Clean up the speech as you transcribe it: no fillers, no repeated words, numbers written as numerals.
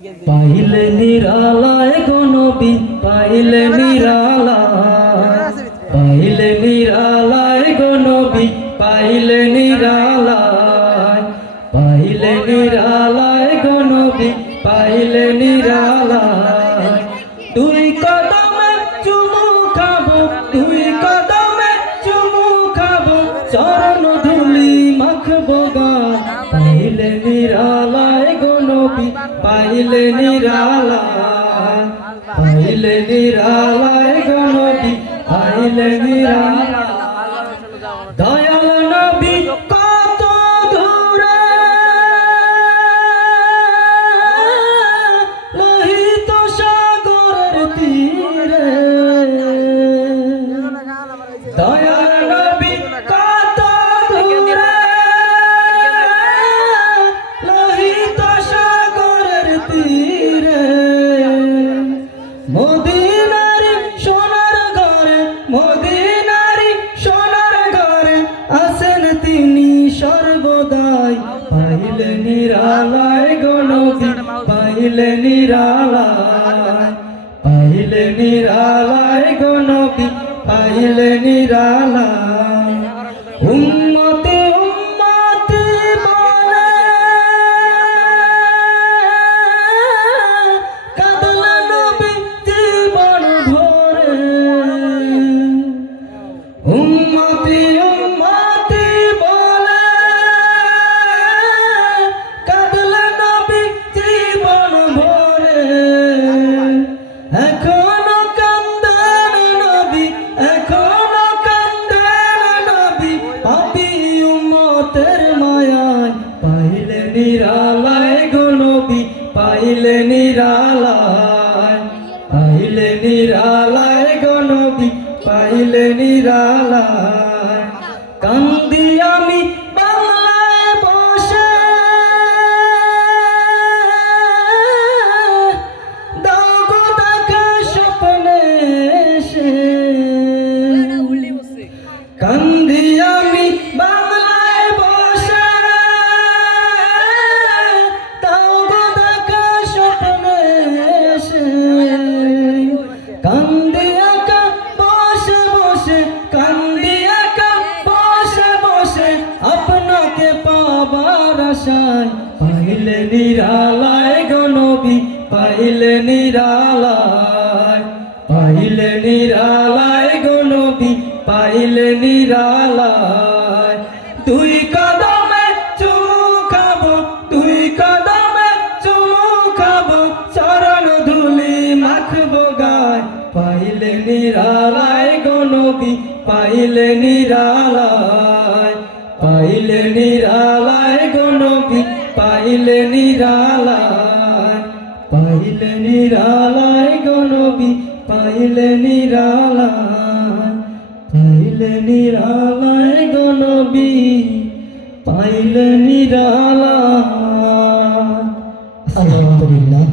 পাইলে নিরালায় গো নবী, পাইলে নিরালায়, পাইলে নিরালায় গো নবী, পাইলে নিরালায়, পাইলে নিরালায় গো নবী, পাইলে নিরালায়। দুই কদমে চুমু খাবো, দুই কদমে চুমু খাবো, চরণ ধুলি মাখবো গায়। পাইলে নিরালায় গো নবী, পাইলে নিরালায়, পাইলে নিরালায় গো নবী, পাইলে নিরালায়। দয়াল নবী কত দূরে, লোহিত সাগরের তীরে। দয়াল নবী কত দূরে, লোহিত সাগরের তীরে। মদিনারি সোনার ঘরে, মদিনারি সোনার ঘরে আছেন তিনি সর্বদাই। পাইলে নিরালায় গো নবী, পাইলে নিরালায়, পাইলে নিরালায় গো নবী, পাইলে নিরালায়। উম্মতে উম্মতে বলে কাঁদলে নবী জীবন ভরে। উম্মতে উম্মতে বলে কাঁদলে নবী জীবন ভরে। এখনো কান্দেন নবী, এখনো কান্দেন নবী, পাপী উম্মতের মায়ায়। পাইলে নিরালায় গো নবী, পাইলে নিরালায়, পাইলে নিরালায় গো নবী, পাইলে নিরালায়। কান্দি আমি বাংলায় বসে, দাও গো দেখা স্বপ্নে এসে। কান্দি আমি বাংলায় বসে, দাও গো দেখা স্বপ্নে এসে। কান্দি একা বসে বসে, কান্দি একা বসে বসে, আপনাকে পাবার আশায়। পাইলে নিরালায় গো নবী, পাইলে নিরালায়, পাইলে নিরালায় গো নবী, পাইলে নিরালায়। দুই কদমে চুমু খাবো, দুই কদমে চুমু খাবো, চরণ ধুলি মাখবো গায়। পাইলে নিরালায় গো নবী, পাইলে নিরালায়, পাইলে নিরালায় গো নবী, পাইলে নিরালায়, পাইলে নিরালায় গো নবী, পাইলে নিরালায়, পাইলে নিরালায় গো নবী, পাইলে নিরালায়। আলহামদুলিল্লাহ।